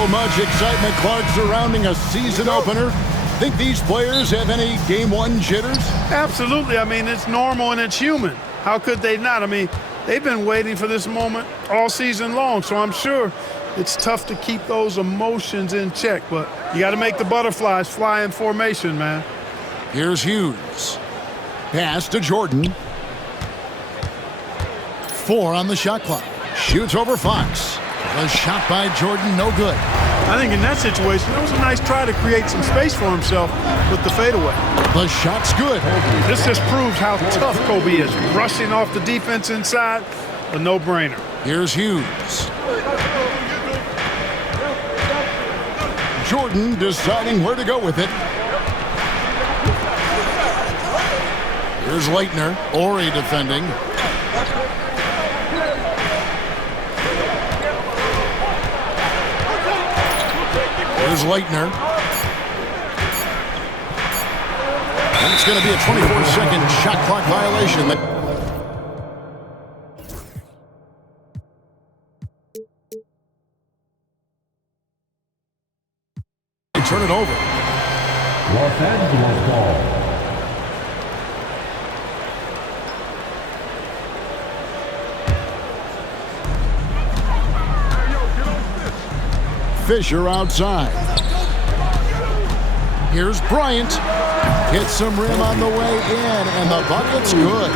So much excitement, Clark, surrounding a season opener. Think these players have any Game 1 jitters? Absolutely. I mean, it's normal and it's human. How could they not? I mean, they've been waiting for this moment all season long, so I'm sure it's tough to keep those emotions in check, but you got to make the butterflies fly in formation, man. Here's Hughes. Pass to Jordan. 4 on the shot clock. Shoots over Fox. The shot by Jordan, no good. I think in that situation, it was a nice try to create some space for himself with the fadeaway. The shot's good. This just proves how tough Kobe is. Rushing off the defense inside, a no-brainer. Here's Hughes. Jordan deciding where to go with it. Here's Leitner. Ori defending. Here's Leitner. And it's going to be a 24-second shot clock violation. They turn it over. Los Angeles ball. Fisher outside. Here's Bryant. Hits some rim on the way in, and the bucket's good.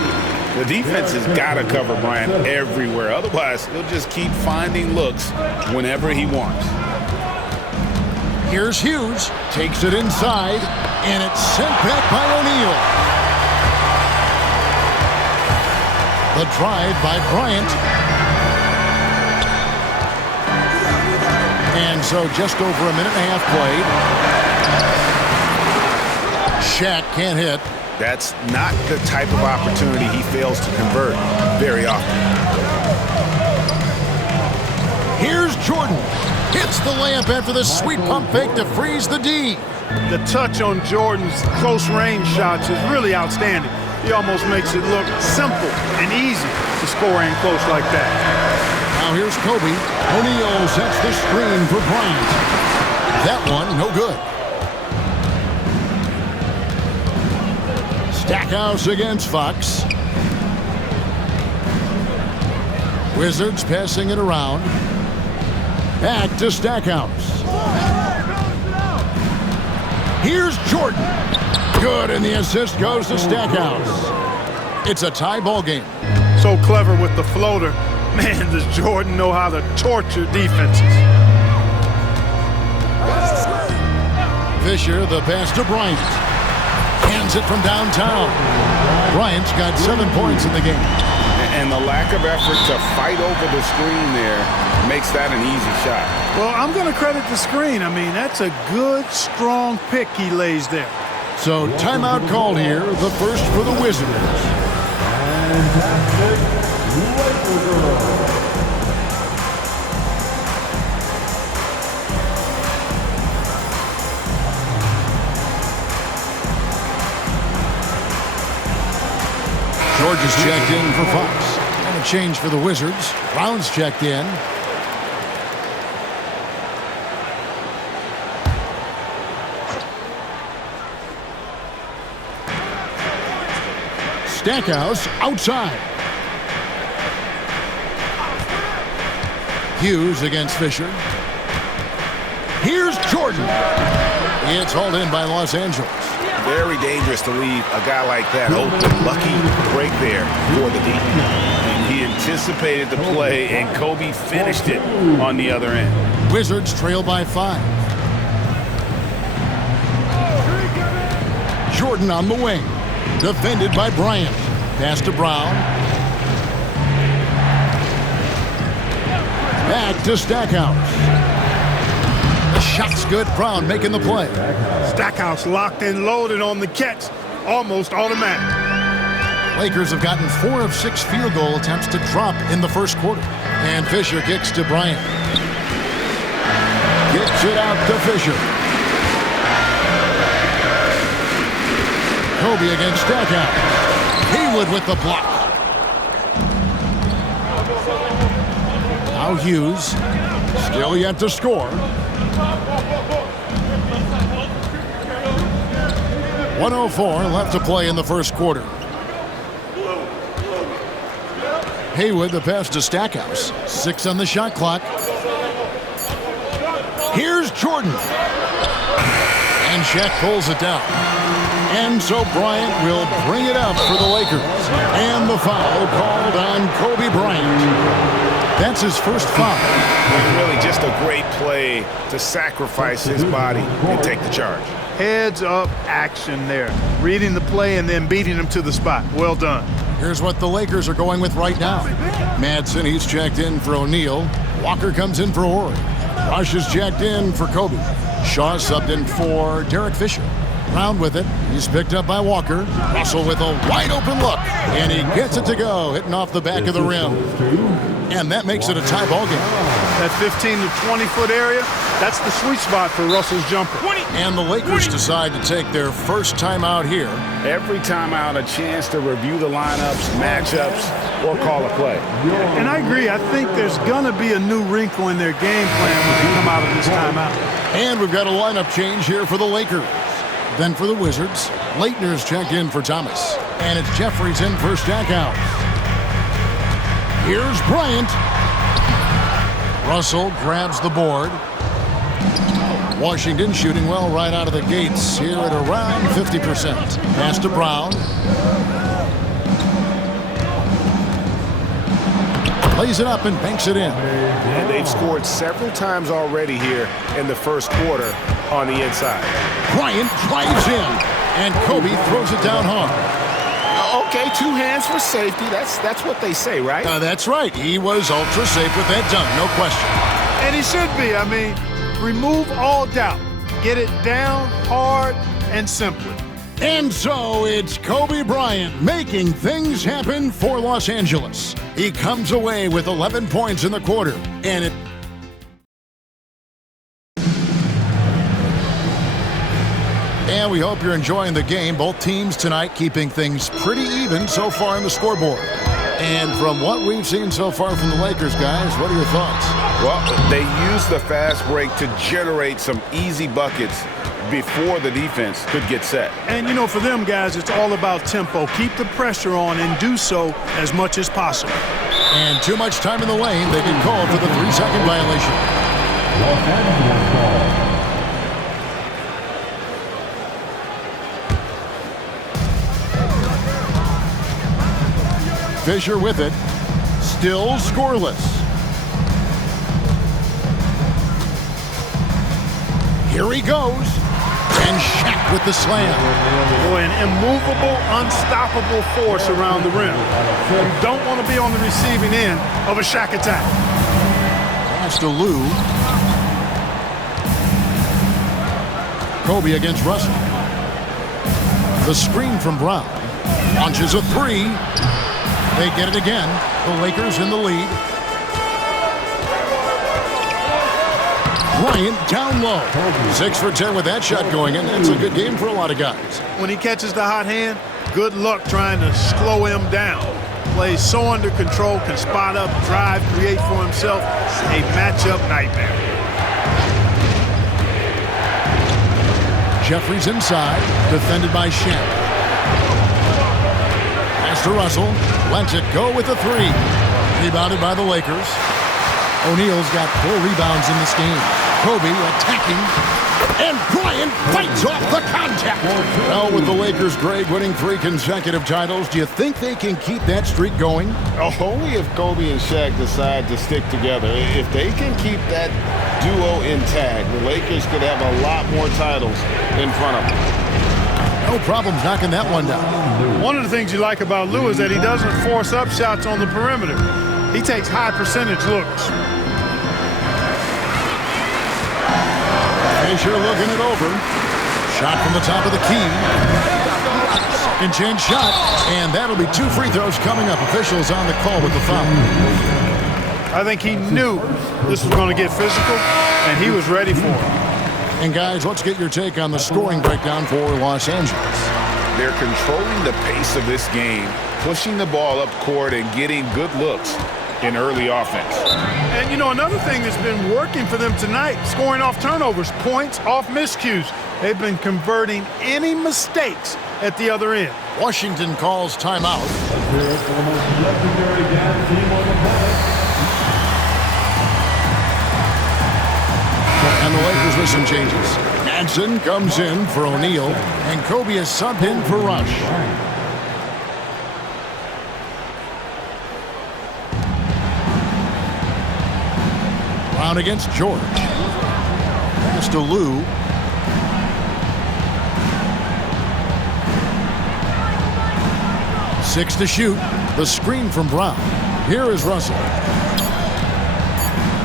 The defense has got to cover Bryant everywhere. Otherwise, he'll just keep finding looks whenever he wants. Here's Hughes. Takes it inside, and it's sent back by O'Neal. The drive by Bryant. And so just over a minute and a half played. Shaq can't hit. That's not the type of opportunity he fails to convert very often. Here's Jordan. Hits the layup after the sweet pump fake to freeze the D. The touch on Jordan's close range shots is really outstanding. He almost makes it look simple and easy to score in close like that. Now here's Kobe. O'Neal sets the screen for Bryant. That one, no good. Stackhouse against Fox. Wizards passing it around. Back to Stackhouse. Here's Jordan. Good, and the assist goes to Stackhouse. It's a tie ball game. So clever with the floater. Man, does Jordan know how to torture defenses. Fisher, the pass to Bryant. Hands it from downtown. Bryant's got 7 points in the game. And the lack of effort to fight over the screen there makes that an easy shot. Well, I'm going to credit the screen. I mean, that's a good, strong pick he lays there. So timeout called here, the first for the Wizards. George is checked in for Fox. And a change for the Wizards. Brown's checked in. Stackhouse outside. Hughes against Fisher. Here's Jordan. It's hauled in by Los Angeles. Very dangerous to leave a guy like that open. Lucky break there for the D. And he anticipated the play, and Kobe finished it on the other end. Wizards trail by 5. Jordan on the wing. Defended by Bryant. Pass to Brown. Back to Stackhouse. The shot's good. Brown making the play. Stackhouse locked and loaded on the catch. Almost automatic. Lakers have gotten 4 of 6 field goal attempts to drop in the first quarter. And Fisher kicks to Bryant. Kicks it out to Fisher. Kobe against Stackhouse. Haywood with the block. Now Hughes. Still yet to score. .104 left to play in the first quarter. Haywood, the pass to Stackhouse. 6 on the shot clock. Here's Jordan. And Shaq pulls it down. And so Bryant will bring it up for the Lakers. And the foul called on Kobe Bryant. That's his first foul. Really just a great play to sacrifice his body and take the charge. Heads-up action there. Reading the play and then beating him to the spot. Well done. Here's what the Lakers are going with right now. Madsen, he's checked in for O'Neal. Walker comes in for Horry. Rush is checked in for Kobe. Shaw subbed in for Derek Fisher. Brown with it. He's picked up by Walker. Russell with a wide-open look. And he gets it to go, hitting off the back of the rim. And that makes it a tie ball game. That 15 to 20-foot area, that's the sweet spot for Russell's jumper. And the Lakers decide to take their first timeout here. Every timeout, a chance to review the lineups, matchups, or call a play. And I agree. I think there's going to be a new wrinkle in their game plan when they come out of this timeout. And we've got a lineup change here for the Lakers. Then for the Wizards, Leitner's checked in for Thomas. And it's Jeffries in for Stackhouse. Here's Bryant. Russell grabs the board. Washington shooting well right out of the gates here at around 50%. Pass to Brown. Plays it up and banks it in. And they've scored several times already here in the first quarter on the inside. Bryant drives in, and Kobe throws it down hard. Okay, 2 hands for safety. That's what they say, right? That's right. He was ultra safe with that dunk, no question. And he should be. I mean, remove all doubt. Get it down hard and simply. And so it's Kobe Bryant making things happen for Los Angeles. He comes away with 11 points in the quarter, and And we hope you're enjoying the game. Both teams tonight keeping things pretty even so far in the scoreboard. And from what we've seen so far from the Lakers, guys, what are your thoughts? Well, they used the fast break to generate some easy buckets before the defense could get set. And, you know, for them, guys, it's all about tempo. Keep the pressure on and do so as much as possible. And too much time in the lane. They get called for the 3-second violation. Los Angeles ball. Fisher with it. Still scoreless. Here he goes. And Shaq with the slam. Boy, an immovable, unstoppable force around the rim. You don't want to be on the receiving end of a Shaq attack. Pass to Lou. Kobe against Russell. The screen from Brown. Launches a 3. They get it again. The Lakers in the lead. Bryant down low. 6 for 10 with that shot going in. That's a good game for a lot of guys. When he catches the hot hand, good luck trying to slow him down. Plays so under control, can spot up, drive, create for himself. A matchup nightmare. Jeffries inside, defended by Shaq. Pass to Russell, lets it go with a 3. Rebounded by the Lakers. O'Neal's got 4 rebounds in this game. Kobe attacking, and Bryant fights off the contact. Well, with the Lakers, Greg, winning 3 consecutive titles, do you think they can keep that streak going? Only if Kobe and Shaq decide to stick together. If they can keep that duo intact, the Lakers could have a lot more titles in front of them. No problems knocking that one down. One of the things you like about Lou is that he doesn't force up shots on the perimeter. He takes high percentage looks. Fisher looking it over. Shot from the top of the key. Second chance shot, and that'll be 2 free throws coming up. Officials on the call with the foul. I think he knew this was going to get physical, and he was ready for it. And guys, let's get your take on the scoring breakdown for Los Angeles. They're controlling the pace of this game, pushing the ball up court and getting good looks in early offense. And, you know, another thing that's been working for them tonight, scoring off turnovers, points off miscues. They've been converting any mistakes at the other end. Washington calls timeout. Here for the most legendary dad team on the planet. And the Lakers with some changes. Madsen comes in for O'Neal, and Kobe is subbed in for Rush. Brown against George. Pass to Lou. Six to shoot. The screen from Brown. Here is Russell.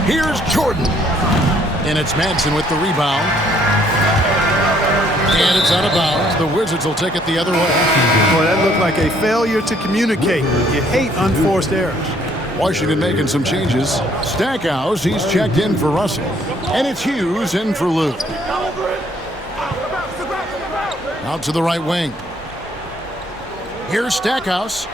Here's Jordan. And it's Madsen with the rebound. And it's out of bounds. The Wizards will take it the other way. Boy, that looked like a failure to communicate. You hate unforced errors. Washington making some changes. Stackhouse, he's checked in for Russell. And it's Hughes in for Lou. Out to the right wing. Here's Stackhouse.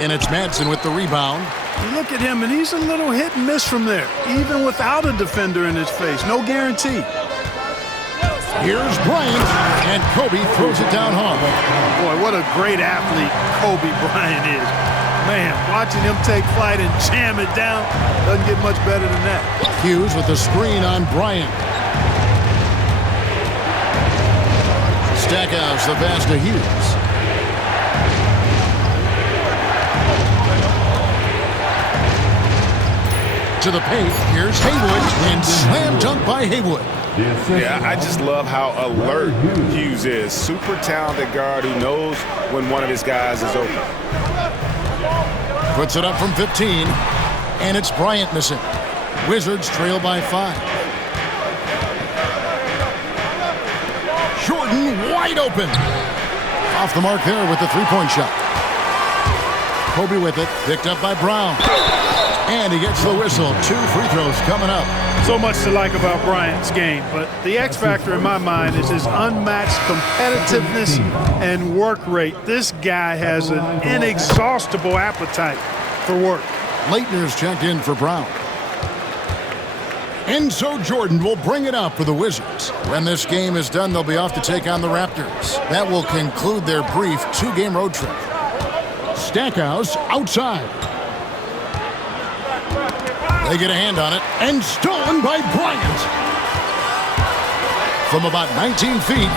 And it's Madsen with the rebound. You look at him, and he's a little hit and miss from there, even without a defender in his face. No guarantee. Here's Bryant, and Kobe throws it down hard. Boy, what a great athlete Kobe Bryant is. Man, watching him take flight and jam it down doesn't get much better than that. Hughes with the screen on Bryant. Stackhouse, the pass to Hughes. To the paint, here's Haywood, and slam dunk by Haywood. Yeah, I just love how alert Hughes is. Super talented guard who knows when one of his guys is open. Puts it up from 15, and it's Bryant missing. Wizards trail by 5. Jordan wide open. Off the mark there with the three-point shot. Kobe with it, picked up by Brown. And he gets the whistle. 2 free throws coming up. So much to like about Bryant's game, but the X factor in my mind is his unmatched competitiveness and work rate. This guy has an inexhaustible appetite for work. Leitner's checked in for Brown. And so Jordan will bring it up for the Wizards. When this game is done, they'll be off to take on the Raptors. That will conclude their brief 2-game road trip. Stackhouse outside. They get a hand on it, and stolen by Bryant. From about 19 feet,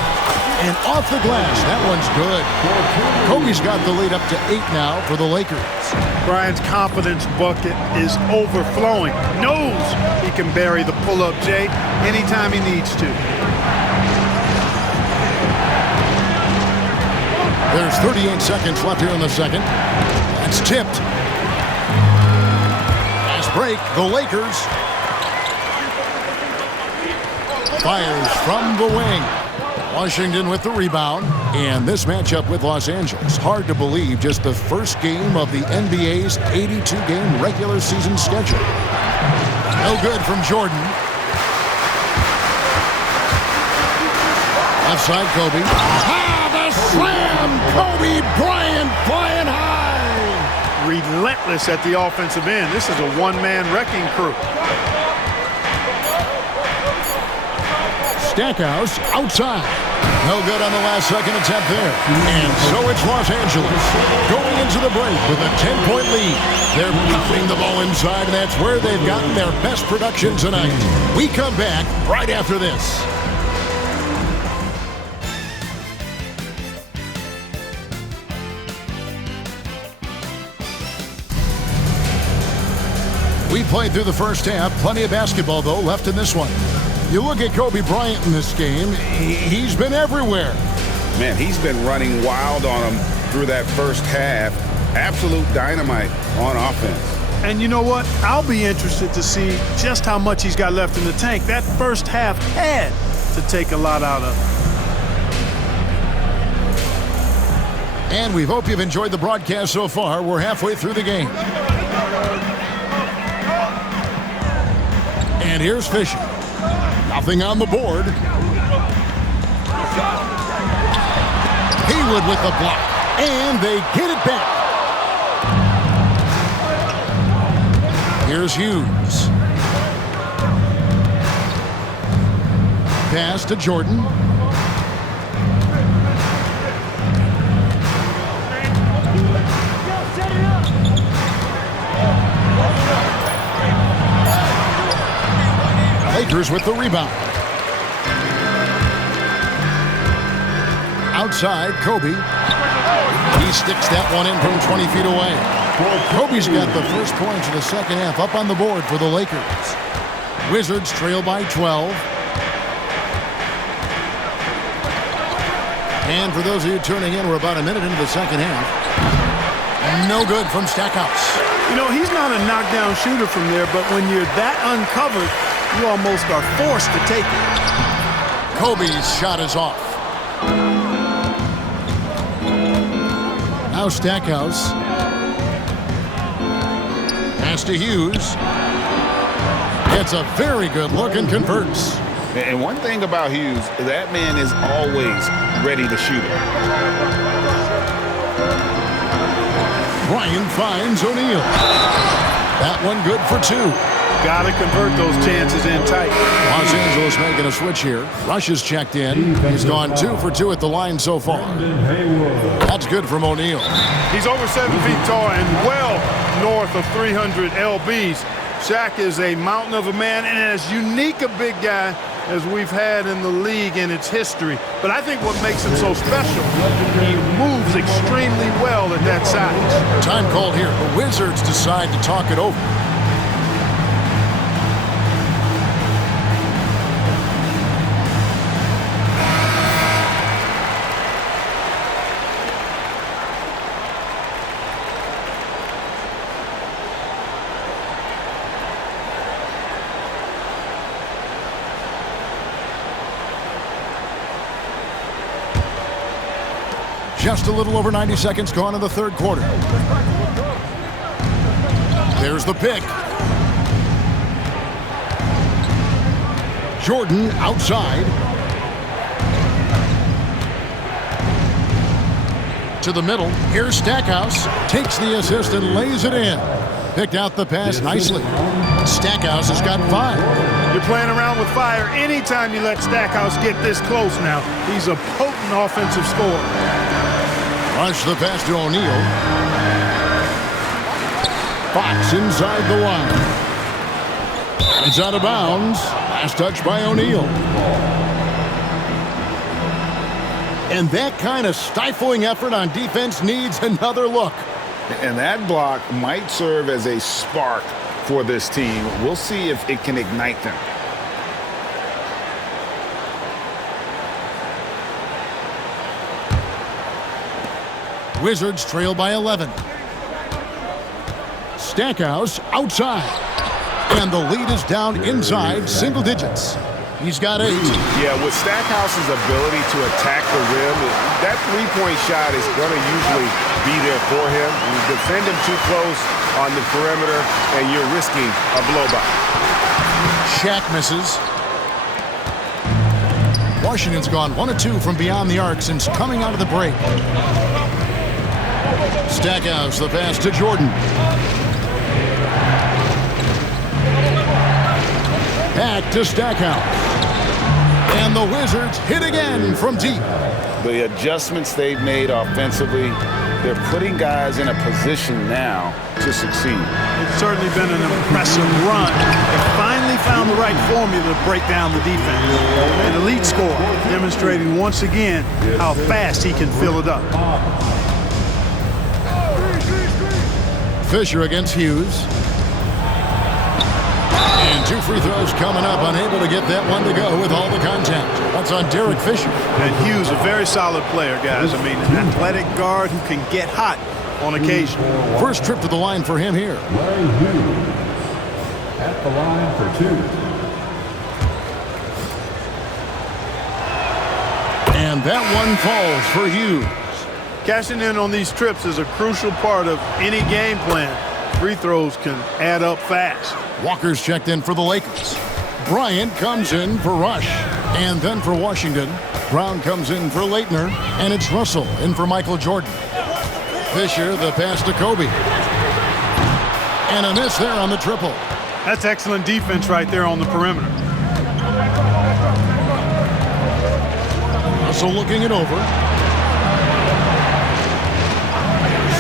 and off the glass. That one's good. Kobe's got the lead up to 8 now for the Lakers. Bryant's confidence bucket is overflowing. Knows he can bury the pull-up J anytime he needs to. There's 38 seconds left here in the second. That's tipped. Break, the Lakers. Fires from the wing. Washington with the rebound. And this matchup with Los Angeles. Hard to believe, just the first game of the NBA's 82-game regular season schedule. No good from Jordan. Left side, Kobe. Ah, the slam! Kobe Bryant flying high! Relentless at the offensive end. This is a one-man wrecking crew. Stackhouse outside. No good on the last second attempt there. And so it's Los Angeles going into the break with a 10-point lead. They're pounding the ball inside, and that's where they've gotten their best production tonight. We come back right after this. We played through the first half. Plenty of basketball, though, left in this one. You look at Kobe Bryant in this game, he's been everywhere. Man, he's been running wild on him through that first half. Absolute dynamite on offense. And you know what? I'll be interested to see just how much he's got left in the tank. That first half had to take a lot out of him. And we hope you've enjoyed the broadcast so far. We're halfway through the game. And here's Fisher. Nothing on the board. Haywood with the block. And they get it back. Here's Hughes. Pass to Jordan. Lakers with the rebound. Outside, Kobe. He sticks that one in from 20 feet away. Kobe's got the first points of the second half up on the board for the Lakers. Wizards trail by 12. And for those of you tuning in, we're about a minute into the second half. No good from Stackhouse. You know, he's not a knockdown shooter from there, but when you're that uncovered, you almost are forced to take it. Kobe's shot is off. Now Stackhouse. Pass to Hughes. Gets a very good look and converts. And one thing about Hughes, that man is always ready to shoot it. Bryant finds O'Neal. That one good for two. Got to convert those chances in tight. Los Angeles making a switch here. Rush is checked in. He's gone 2 for 2 at the line so far. That's good from O'Neal. He's over 7 feet tall and well north of 300 lbs. Shaq is a mountain of a man and as unique a big guy as we've had in the league in its history. But I think what makes him so special, he moves extremely well at that size. Time called here. The Wizards decide to talk it over. Just a little over 90 seconds gone in the third quarter. There's the pick. Jordan outside. To the middle. Here's Stackhouse. Takes the assist and lays it in. Picked out the pass nicely. Stackhouse has got 5. You're playing around with fire anytime you let Stackhouse get this close now. He's a potent offensive scorer. Rush the pass to O'Neal. Fox inside the line. It's out of bounds. Last touch by O'Neal. And that kind of stifling effort on defense needs another look. And that block might serve as a spark for this team. We'll see if it can ignite them. Wizards trail by 11. Stackhouse outside. And the lead is down inside single digits. He's got 8. Yeah, with Stackhouse's ability to attack the rim, that three-point shot is going to usually be there for him. You defend him too close on the perimeter, and you're risking a blow-by. Shaq misses. Washington's gone 1 of 2 from beyond the arc since coming out of the break. Stackhouse, the pass to Jordan. Back to Stackhouse. And the Wizards hit again from deep. The adjustments they've made offensively, they're putting guys in a position now to succeed. It's certainly been an impressive run. They finally found the right formula to break down the defense. An elite scorer, demonstrating once again how fast he can fill it up. Fisher against Hughes. And 2 free throws coming up, unable to get that one to go with all the contact. That's on Derek Fisher. And Hughes, a very solid player, guys. I mean, an athletic guard who can get hot on occasion. First trip to the line for him here. Larry Hughes at the line for 2. And that one falls for Hughes. Cashing in on these trips is a crucial part of any game plan. Free throws can add up fast. Walker's checked in for the Lakers. Bryant comes in for Rush. And then for Washington, Brown comes in for Leitner. And it's Russell in for Michael Jordan. Fisher, the pass to Kobe. And a miss there on the triple. That's excellent defense right there on the perimeter. Russell looking it over.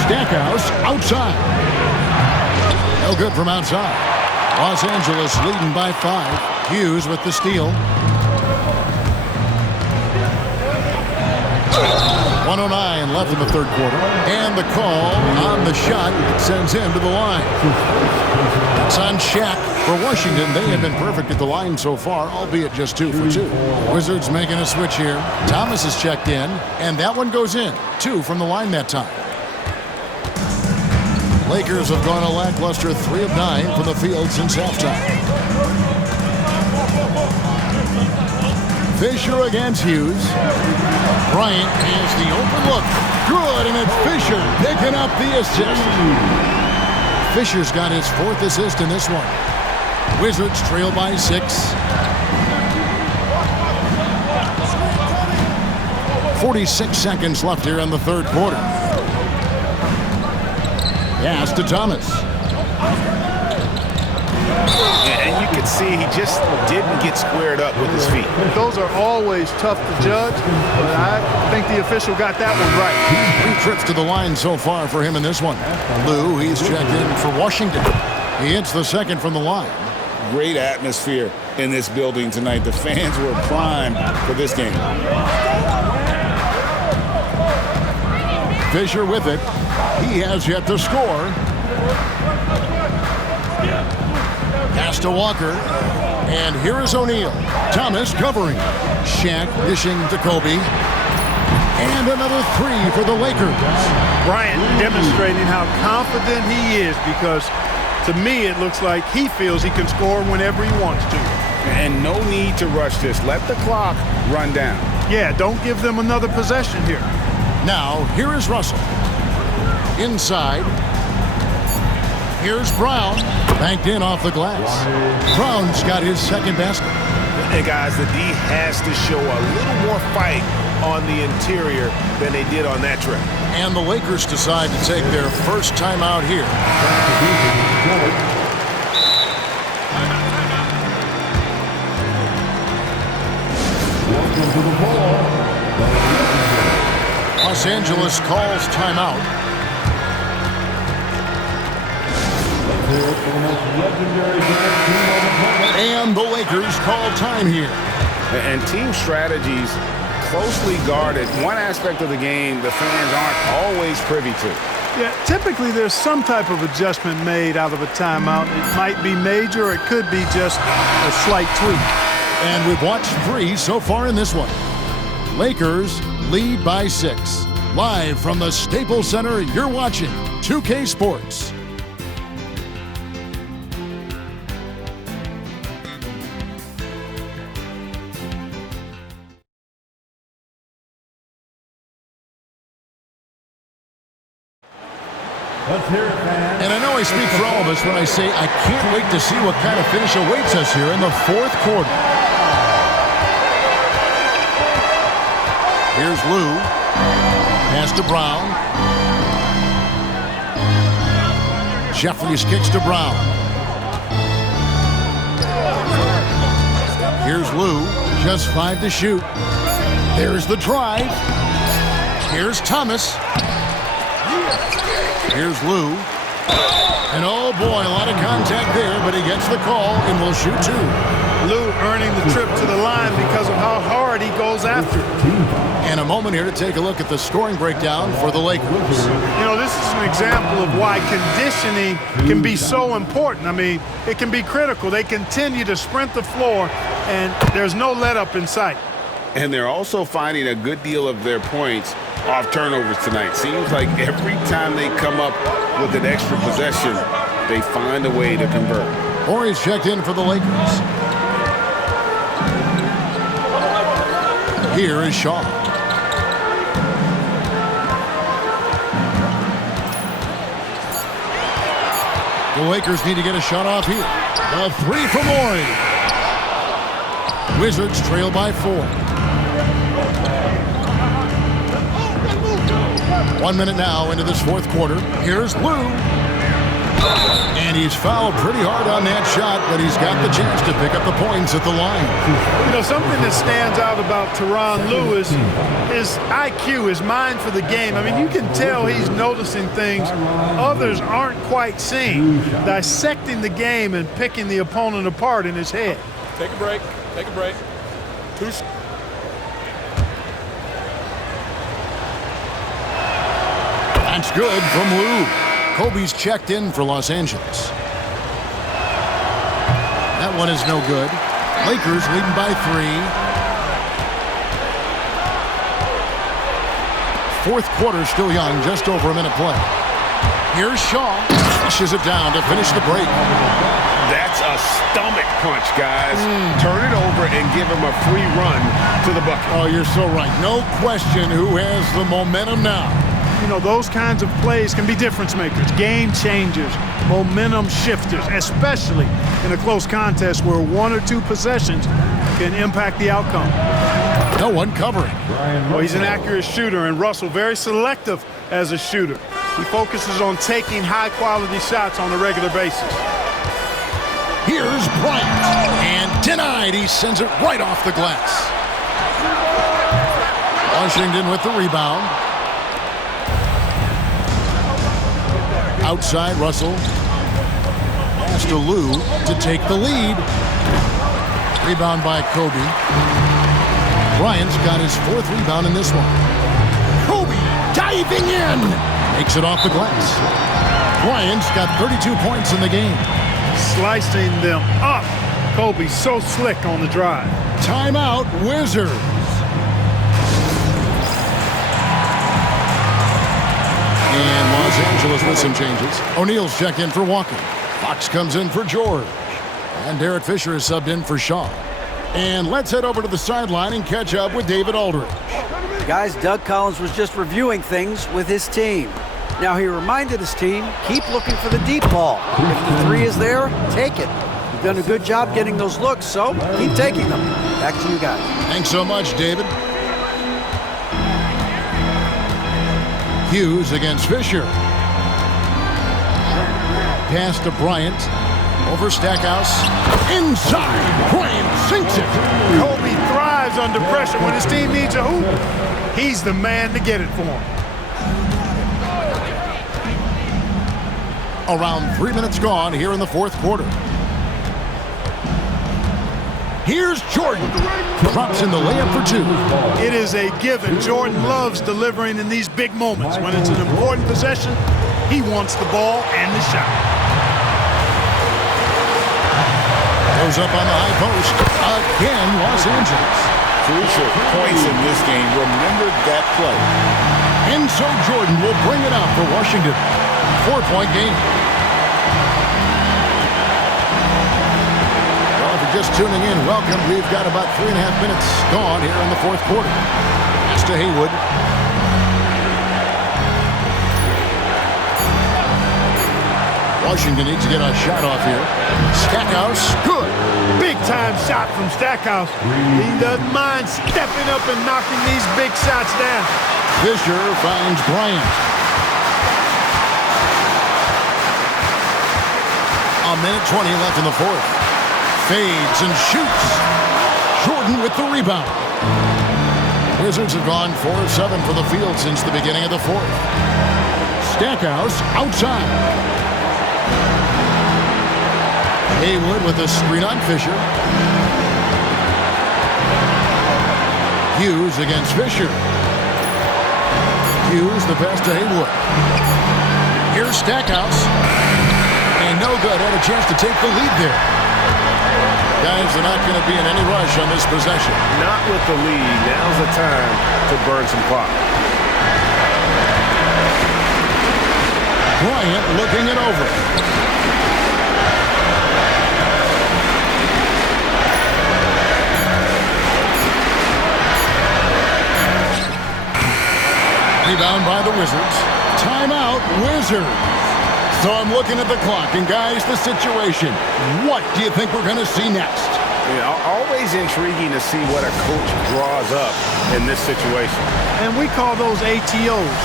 Stackhouse outside. No good from outside. Los Angeles leading by 5. Hughes with the steal. 1:09 left in the third quarter. And the call on the shot sends him to the line. It's on Shaq. For Washington, they have been perfect at the line so far, albeit just 2 for 2. Wizards making a switch here. Thomas is checked in, and that one goes in. 2 from the line that time. Lakers have gone a lackluster 3 of 9 from the field since halftime. Fisher against Hughes. Bryant has the open look. Good, and it's Fisher picking up the assist. Fisher's got his 4th assist in this one. Wizards trail by 6. 46 seconds left here in the third quarter. Pass to Thomas. And you can see he just didn't get squared up with his feet. Those are always tough to judge, but I think the official got that one right. 3 trips to the line so far for him in this one. Lou, he's checked in for Washington. He hits the second from the line. Great atmosphere in this building tonight. The fans were primed for this game. Fisher with it. He has yet to score. Pass to Walker. And here is O'Neal. Thomas covering. Shaq dishing to Kobe. And another 3 for the Lakers. Bryant demonstrating how confident he is, because to me it looks like he feels he can score whenever he wants to. And no need to rush this. Let the clock run down. Yeah, don't give them another possession here. Now, here is Russell. Inside. Here's Brown. Banked in off the glass. Brown's got his second basket. Hey, guys, the D has to show a little more fight on the interior than they did on that trip. And the Lakers decide to take their first timeout here. Welcome to the ball. Los Angeles calls timeout. Let's hear it for the most legendary dance team on the planet. And the Lakers call time here. And team strategies closely guarded. One aspect of the game the fans aren't always privy to. Yeah, typically there's some type of adjustment made out of a timeout. It might be major, or it could be just a slight tweak. And we've watched 3 so far in this one. Lakers lead by 6. Live from the Staples Center, you're watching 2K Sports. Let's hear it, fans. And I know I speak for all of us when I say I can't wait to see what kind of finish awaits us here in the fourth quarter. Here's Lou. Pass to Brown. Jeffries kicks to Brown. Here's Lou. Just 5 to shoot. There's the drive. Here's Thomas. Here's Lou. And oh boy, a lot of contact there, but he gets the call and will shoot 2. Lou earning the trip to the line because of how hard he goes after it. And a moment here to take a look at the scoring breakdown for the Lakers. You know, this is an example of why conditioning can be so important. I mean, it can be critical. They continue to sprint the floor, and there's no let-up in sight. And they're also finding a good deal of their points off turnovers tonight. Seems like every time they come up with an extra possession, they find a way to convert. Morey's checked in for the Lakers. Here is Shaw. The Lakers need to get a shot off here. A 3 for Morey. Wizards trail by 4. 1 minute now into this fourth quarter. Here's Lou. And he's fouled pretty hard on that shot, but he's got the chance to pick up the points at the line. You know, something that stands out about Teron Lewis is IQ, his mind for the game. I mean, you can tell he's noticing things others aren't quite seeing, dissecting the game and picking the opponent apart in his head. Take a break. Take a break. That's good from Lou. Kobe's checked in for Los Angeles. That one is no good. Lakers leading by 3. Fourth quarter still young, just over a minute play. Here's Shaw. Flushes it down to finish the break. That's a stomach punch, guys. Turn it over and give him a free run to the bucket. Oh, you're so right. No question who has the momentum now. You know, those kinds of plays can be difference makers, game changers, momentum shifters, especially in a close contest where 1 or 2 possessions can impact the outcome. No one covering. Well, he's an accurate shooter, and Russell very selective as a shooter. He focuses on taking high-quality shots on a regular basis. Here's Bryant. And denied. He sends it right off the glass. Washington with the rebound. Outside, Russell. Pass to Lou to take the lead. Rebound by Kobe. Bryant's got his 4th rebound in this one. Kobe diving in. Makes it off the glass. Bryant's got 32 points in the game. Slicing them up. Kobe so slick on the drive. Timeout, Wizards. And Los Angeles with some changes. O'Neal's checked in for Walker. Fox comes in for George. And Derek Fisher is subbed in for Shaw. And let's head over to the sideline and catch up with David Aldridge. Guys, Doug Collins was just reviewing things with his team. Now he reminded his team, keep looking for the deep ball. If the 3 is there, take it. You've done a good job getting those looks, so keep taking them. Back to you guys. Thanks so much, David. Hughes against Fisher. Pass to Bryant. Over Stackhouse. Inside. Bryant sinks it. Kobe thrives under pressure. When his team needs a hoop, he's the man to get it for him. Around 3 minutes gone here in the 4th quarter. Here's Jordan. Drops in the layup for 2. It is a given. Jordan loves delivering in these big moments. When it's an important possession, he wants the ball and the shot. Goes up on the high post. Again, Los Angeles. Crucial points in this game. Remember that play. And so Jordan will bring it out for Washington. 4-point game. Well, if you're just tuning in, welcome. We've got about 3.5 minutes gone here in the 4th quarter. Pass to Haywood. Washington needs to get a shot off here. Stackhouse, good. Big-time shot from Stackhouse. He doesn't mind stepping up and knocking these big shots down. Fisher finds Bryant. A minute 20 left in the 4th. Fades and shoots. Jordan with the rebound. Wizards have gone 4 of 7 for the field since the beginning of the 4th. Stackhouse outside. Haywood with a screen on Fisher. Hughes against Fisher. Hughes the pass to Haywood. Here's Stackhouse. And no good. Had a chance to take the lead there. Guys are not going to be in any rush on this possession. Not with the lead. Now's the time to burn some clock. Bryant looking it over. Rebound by the Wizards. Timeout, Wizards. So I'm looking at the clock, and guys, the situation. What do you think we're going to see next? Yeah, always intriguing to see what a coach draws up in this situation. And we call those ATOs,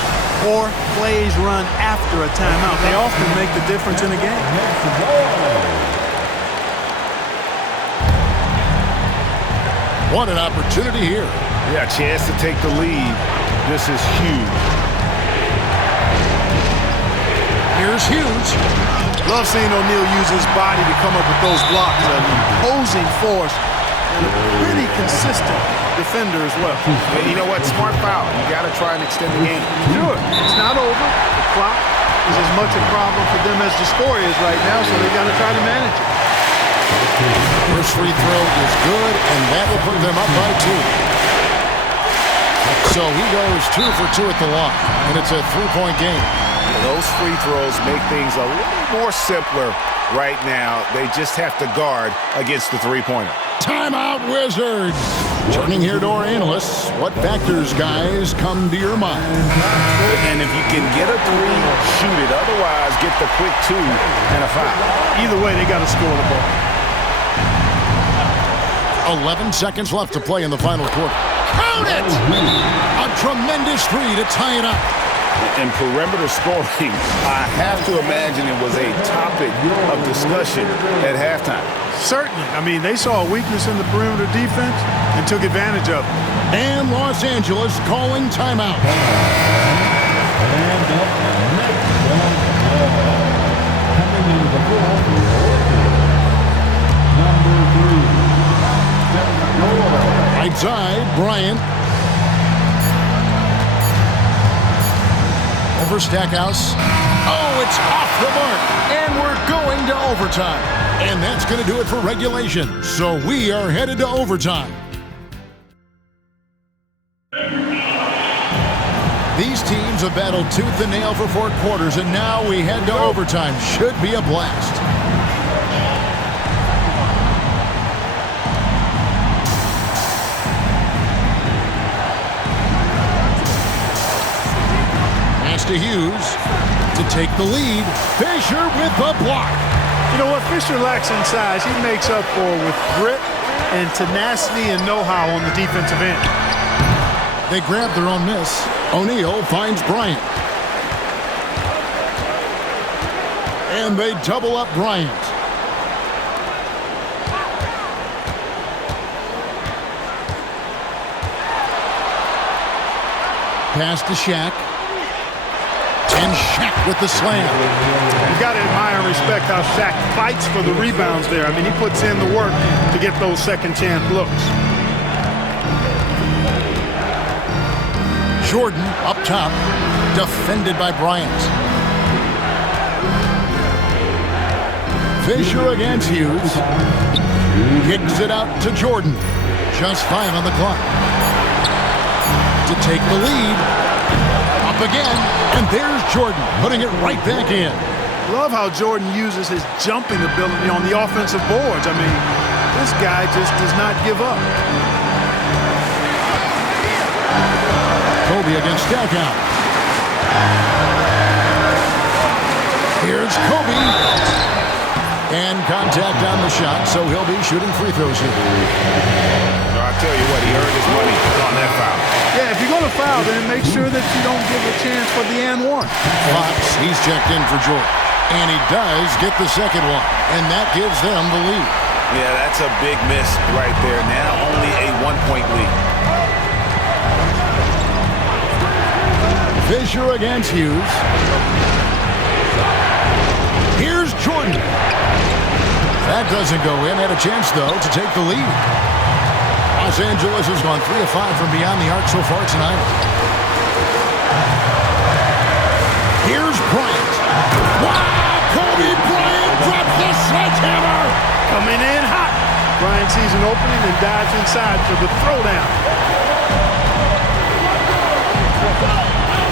or plays run after a timeout. They often make the difference in a game. What an opportunity here. Yeah, a chance to take the lead. This is huge. Here's Hughes. Love seeing O'Neal use his body to come up with those blocks. An imposing force and a pretty consistent defender as well. And you know what? Smart foul. You got to try and extend the game. Sure, it's not over. The clock is as much a problem for them as the score is right now, so they got to try to manage it. First free throw is good, and that will put them up by 2. So he goes 2 for 2 at the line, and it's a 3-point game. Those free throws make things a little more simpler right now. They just have to guard against the three-pointer. Timeout, Wizards. Turning here to our analysts, what factors, guys, come to your mind? And if you can get a three, shoot it. Otherwise, get the quick 2 and a foul. Either way, they got to score the ball. 11 seconds left to play in the final quarter. Count it! A tremendous three to tie it up. And perimeter scoring, I have to imagine it was a topic of discussion at halftime. Certainly. I mean, they saw a weakness in the perimeter defense and took advantage of it. And Los Angeles calling timeout. And up next on the ball, coming into the ball, number 3, Right side, Bryant. Over Stackhouse. Oh, it's off the mark. And we're going to overtime. And that's going to do it for regulation. So we are headed to overtime. These teams have battled tooth and nail for 4 quarters, and now we head to overtime. Should be a blast. To Hughes to take the lead. Fisher with the block. You know what Fisher lacks in size, he makes up for with grit and tenacity and know-how on the defensive end. They grab their own miss. O'Neal finds Bryant. And they double up Bryant. Pass to Shaq. And Shaq with the slam. You got to admire and respect how Shaq fights for the rebounds there. I mean, he puts in the work to get those second chance looks. Jordan up top, defended by Bryant. Fisher against Hughes. Kicks it out to Jordan. Just 5 on the clock. To take the lead. Up again, and there's Jordan putting it right back in. Love how Jordan uses his jumping ability on the offensive boards. I mean, this guy just does not give up. Kobe against Stackhouse. Here's Kobe. And contact on the shot, so he'll be shooting free throws here. I'll tell you what, he earned his money on that foul. Yeah, if you're going to foul, then make sure that you don't give a chance for the and one. Fox, he's checked in for Jordan. And he does get the second one. And that gives them the lead. Yeah, that's a big miss right there. Now only a 1-point lead. Fisher against Hughes. Here's Jordan. That doesn't go in. Had a chance, though, to take the lead. Los Angeles has gone 3 of 5 from beyond the arc so far tonight. Here's Bryant. Wow! Kobe Bryant drops the sledgehammer! Coming in hot. Bryant sees an opening and dives inside for the throwdown.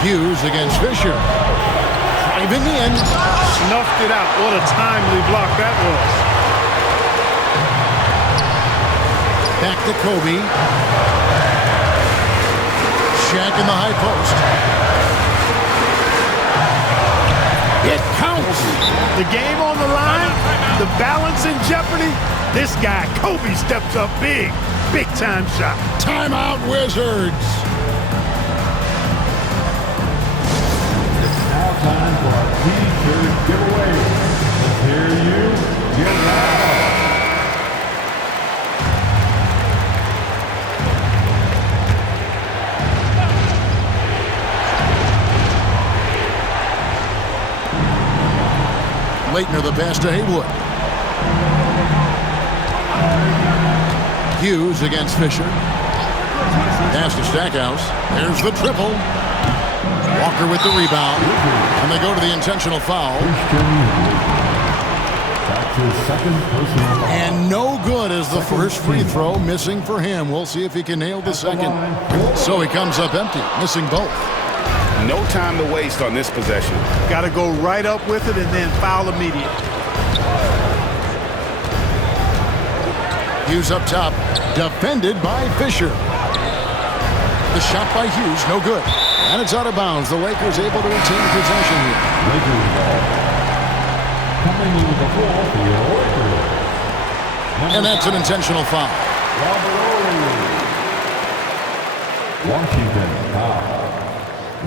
Hughes against Fisher. Driving in. Snuffed it out. What a timely block that was. Back to Kobe. Shaq in the high post. It counts. The game on the line, the balance in jeopardy. This guy, Kobe, steps up big. Big time shot. Timeout, Wizards. now time for our T-shirt giveaway. Let's hear you get loud. Leitner the pass to Haywood. Hughes against Fisher. Pass to Stackhouse. There's the triple. Walker with the rebound. And they go to the intentional foul. That's his second personal foul. And no good as the first free throw missing for him. We'll see if he can nail the second. So he comes up empty, missing both. No time to waste on this possession. Got to go right up with it and then foul immediately. Hughes up top, defended by Fisher. The shot by Hughes, no good. And it's out of bounds. The Lakers able to retain possession here. Lakers ball. Coming into the ball for your Lakers. And that's an intentional foul. Washington foul.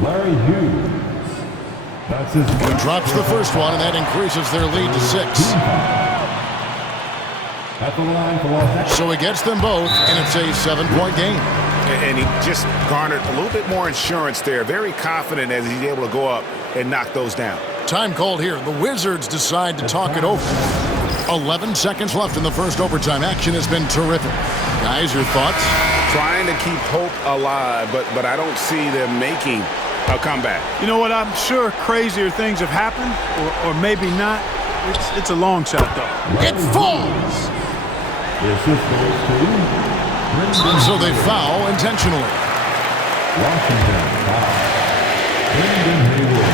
Larry Hughes. That's his He drops the first one, and that increases their lead to 6. At the line for Los Angeles. So he gets them both, and it's a 7-point game. And he just garnered a little bit more insurance there. Very confident as he's able to go up and knock those down. Time called here. The Wizards decide to talk it over. 11 seconds left in the first overtime. Action has been terrific. Guys, your thoughts? Trying to keep hope alive, but I don't see them making a comeback. You know what? I'm sure crazier things have happened, or maybe not. It's a long shot, though. It falls! The assist goes to Brendan. So they foul intentionally. Washington foul. Brendan Haywood.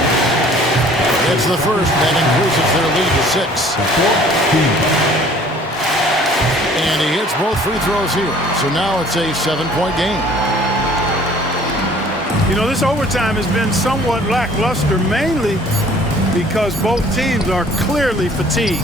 It's the first, that increases their lead to 6. The 14th. And he hits both free throws here. So now it's a 7-point game. You know, this overtime has been somewhat lackluster, mainly because both teams are clearly fatigued.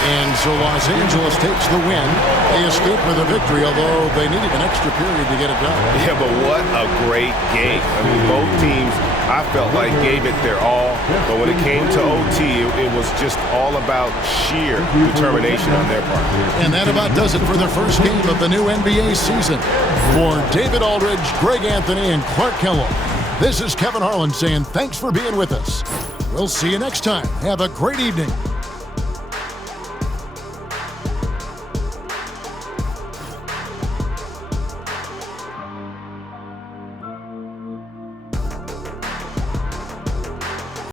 And so Los Angeles takes the win. They escape with a victory, although they needed an extra period to get it done. Yeah, but what a great game. I mean, both teams, I felt like, gave it their all. But when it came to OT, it was just all about sheer determination on their part. And that about does it for the first game of the new NBA season. For David Aldridge, Greg Anthony, and Clark Kellogg, this is Kevin Harlan saying thanks for being with us. We'll see you next time. Have a great evening.